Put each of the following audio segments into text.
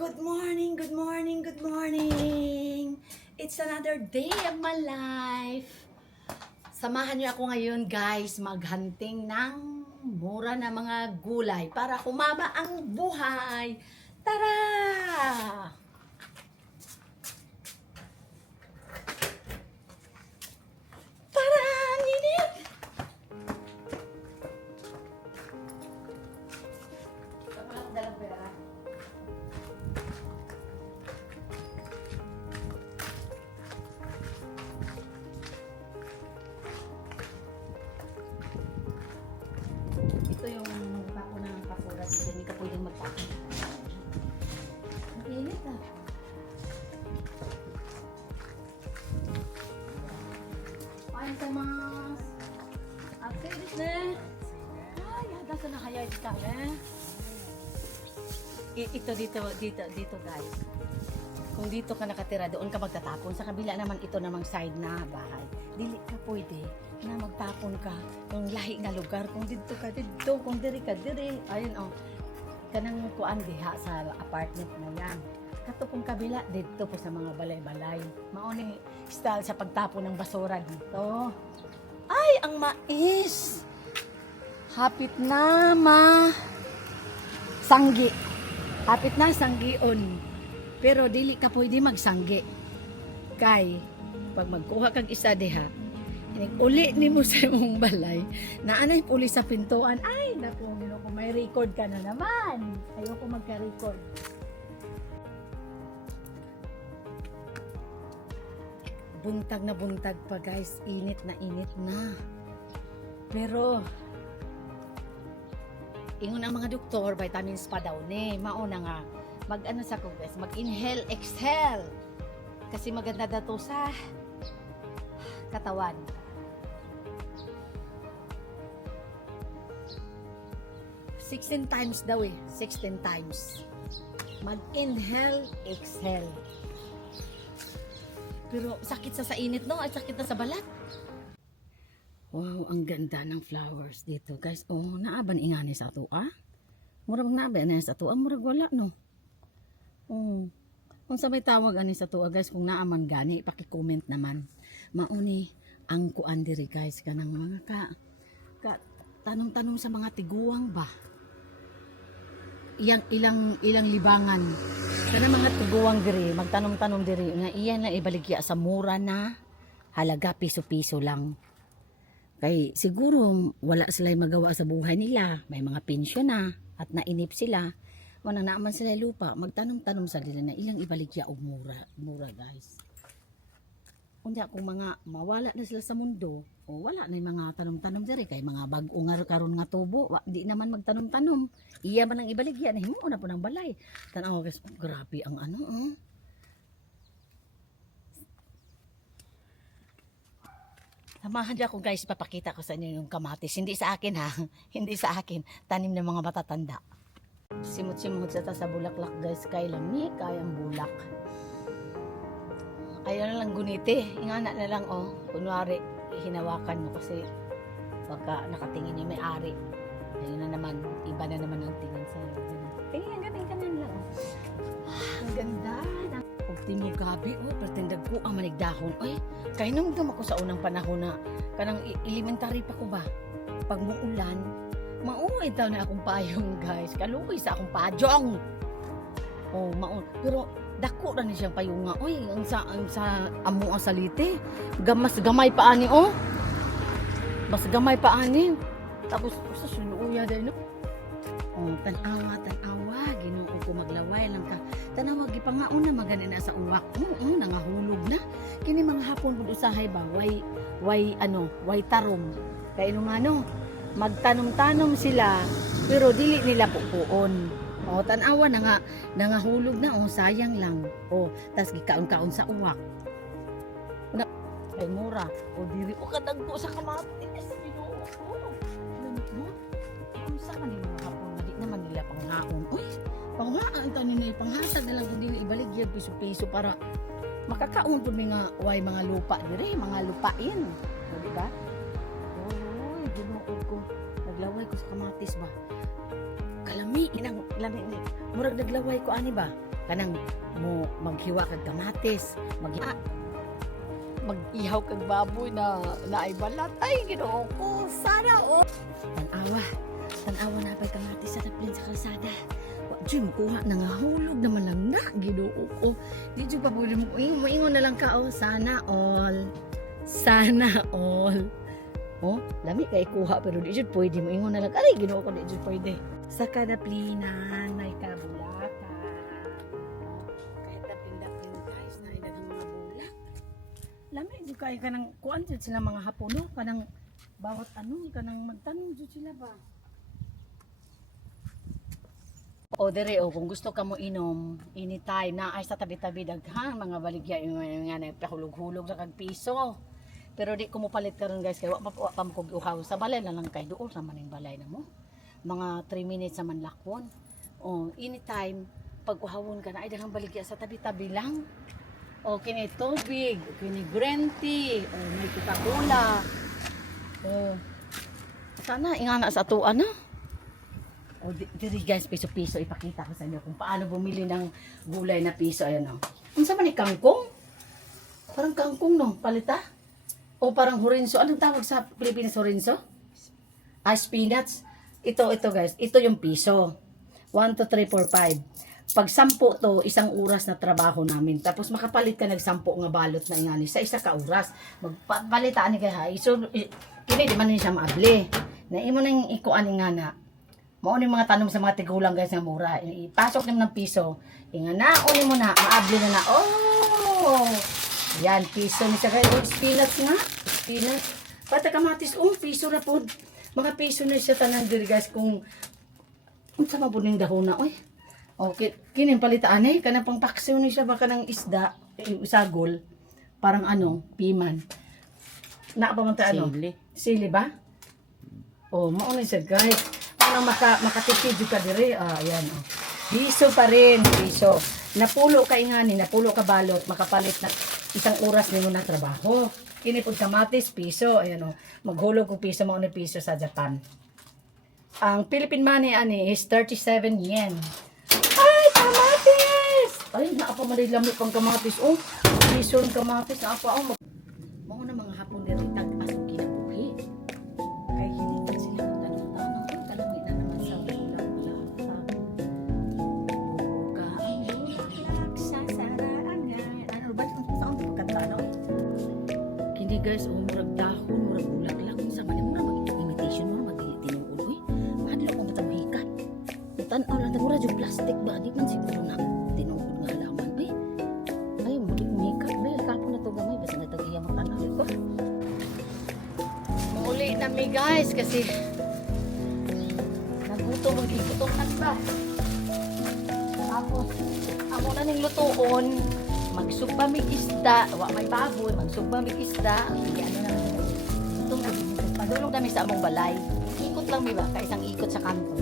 Good morning, good morning, good morning. It's another day of my life. Samahan niyo ako ngayon, guys, maghunting ng mura na mga gulay para humaba ang buhay. Tara! Tara! Ang init! Dalang pera. Ito yung tako ng kapura dito. Hindi ka pwedeng magtako. Ang init ah. Ay, tamas. Ate, ne. Ay, hada sa nakaya ito eh. Ito dito guys. Kung dito ka nakatira, doon ka magtatapon. Sa kabila naman ito namang side na bahay. Dili ka pwede na magtapon ka yung lahi nga lugar. Kung dito ka dito, kung diri ka diri. Ayun oh. Kanang kuan diha sa apartment na yan. Kato kung kabila dito po sa mga balay-balay. Mauni style sa pagtapon ng basura dito. Ay, ang mais. Hapit na sanggi. Hapit na sanggion. Pero dili ka pwede magsanggi. Kay pag magkuha kag isa diha, uli ni mo sa imong balay, naanay puli sa pintuan. Ay, naku, kung may record ka na naman. Ayoko magka-record. Buntag na buntag pa guys. Init na. Pero ingon ang mga doktor, vitamins pa daw ni. Mauna nga, mag-ano sa guys, mag-inhale, exhale. Kasi maganda daw sa katawan. Sixteen times daw eh. 16 times. Mag-inhale, exhale. Pero sakit sa init no? Ay sakit na sa balat. Wow, ang ganda ng flowers dito guys. Oh, naaban ingani sa ato ah. Murag naaban na sa ato ah. Murag wala no. Oh. Kung sa may tawag ani sa ato guys, kung naaman gani, paki-comment naman. Mauni ang kuan diri guys kanang mga ka tanong-tanong sa mga tiguang ba. Ilang libangan. Kana mga tiguang diri, magtanong-tanong diri nga iyan na ibaligya sa mura na halaga piso-piso lang. Kay siguro wala sila magawa sa buhay nila, may mga pensyon na at nainip sila. Wala naman sila lupa, magtanong-tanong sa nila na ilang ibaligya og mura guys. Unya kung mga mawala na sila sa mundo, o wala na yung mga tanong-tanong diri kay mga bag-o nga karon nga tubo, di naman magtanong-tanong. Iya man ang ibaligya na himo na po ng balay. Tanaw guys, grabe ang ano oh. Samahan niyo ako guys, papakita ko sa inyo yung kamatis. Hindi sa akin ha, hindi sa akin. Tanim ng mga matatanda. Simut-simut sa bulaklak guys, kay lami, kayang bulak. Ayaw na lang guniti, ingana na lang oh. Kunwari, hinawakan mo kasi baka nakatingin yung may-ari. Ayun na naman, iba na naman ang tingin sa'yo. Tingin, ganun lang oh. Ang ganda. Huwag timog gabi, oh, pertindag ko ang manigdahon. Ay, kaya nung ako sa unang panahon na, kanang elementary pa ko ba? Pag muulan, mauwi daw na akong payong guys. Kaluoy sa akong padyong. Oh, pero dako na ni siyang payong nga. Oy, ang sa amo ang salite. Mas gamay pa ani oh. Mas gamay pa ani. Tapos sa suluya dai no. Oh, tanawa, Ginoo ko maglaway lang ka. Tanawa gipangaon na magani na sa uwak. Nangahulog na. Kini mga hapon pud usahay ba, way tarom. Kay ano, magtanom-tanom sila pero dili nila pupuon. O tanawa nangahulog na o sayang lang. O tas gikaon-kaon sa uwak. Ay mura o diri o kadagko sa kamatis. Ginoo ko. Lamit mo. Unsa man ni mga hapon di naman nila panghaon. Uy, panghaan ta nila ipanghatag na lang kun dili ibaligya piso-piso para makakaon pud mga lupa diri, mga lupain. O di ba? Oy, Ginoo ko. Naglaway ko sa kamatis ba. Kalami inang lami ni murag naglaway ko ani ba kanang mo maghiwa kag kamatis, mag-ihaw kag baboy na naay balat. Ay, Ginoo ko, sana o. Tanawa na pa'y kamatis sa taplin sa kalsada. Jim, kuha na nga hulog naman lang na, Ginoo ko. Di Jim pa pwede mo, ingon na lang ka, oh, sana all. Sana all. Oh, lami kay kuha pero di Jim pwede mo, ingon na lang. Aray, Ginoo ko, di Jim pwede. Sa kadaplinan, may kabulatan. Kahit dapin-dapin guys, naidagang mga bulak. Lami, di kaya ka nang kuan dyan sila mga hapuno, kanang bawat ano, kanang magtanong dyan sila ba? O dere o kung gusto ka mo inom anytime na ay sa tabi-tabi daghang mga baligya yung nga nagpahulog-hulog sa kag piso. Pero di ko mo palit karon guys kay wa pa mo kog uhaw sa balay na lang kay duol sa maning balay na mo. Mga 3 minutes sa manlakwon. O anytime pag uhawon ka na ay daghang baligya sa tabi-tabi lang. O kini tubig, kini green tea, o may Coca-Cola. O sana ingana sa atuan na. O diri guys, piso-piso ipakita ko sa inyo kung paano bumili ng gulay na piso. Ayan o. Unsa man ni kangkong? Parang kangkong no, palita? O parang horinso. Anong tawag sa Pilipinas horinso? Spinach. Ito guys, ito yung piso. 1, 2, 3, 4, 5. Pag 10 to, isang oras na trabaho namin. Tapos makapalit ka ng 10 nga balot na ingani sa isa ka oras. Magpalitaan ni kay ha. So, kini di man ni siya maabli. Na imo nang ikuan nga na. Mao ni mga tanong sa mga tigulang guys nga mura. Ipasok nimo ng piso. Ingana uni mo na, maabli na. Oh! Yan, piso ni sa kayo. Spinach nga. Spinach. Pata kamatis, piso na po. Mga piso na siya tanan diri guys kung unsa mabuning dahon na. Oy. Okay, kinin palitaan eh. Kanang pang paksiw ni siya baka ng isda. Isagol. Parang ano, piman. Na pa man ta ano? Sili. Sili ba? Oh, mao ni siya guys. Ano makatipid ka dire? Ayan. Oh. Piso pa rin, piso. Napulo ka ingani, napulo ka balot, makapalit na isang oras nimo na trabaho. Kini pud kamatis, piso. Ayan oh. Maghulog og piso mao ni piso sa Japan. Ang Philippine money ani is 37 yen. Ay, kamatis! Ay, naapa man rin lamit pang kamatis. Oh, piso ng kamatis. Naapa oh. Mao na mga hapon diri tag-asong kinabuhi. Kay hinitan sila ng tanong-tanong. Kalamay na naman sa bulak-bulak. Buka ang bulak sa saraangay. Ano ba? Saan ito pagkanta? Kini guys, murag dahon, murag bulak-bulak. Sa mali mo na mag-imitation mo, mag-tinuod. Uy, mahadlo kung matabuhikan. Tanaw lang mura yung plastic ba? Di man siguro na tinuod nga laman. Ay, mulik-muhikat. Ay, kapon na to gamay. Basta nagtag-iya makanaw ko. Mauli na mi guys kasi nagutom mag-igutom ba. Tapos, ako na ning lutuon. Magsugba mig isda. Wa may baboy. Magsugba mig isda. Kaya ano na lang. Itong padulog namin sa among balay. Ikot lang mi ba? Kaisang ikot sa kanto.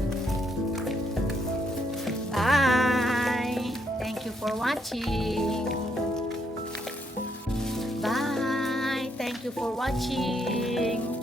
Bye! Thank you for watching. Bye! Thank you for watching.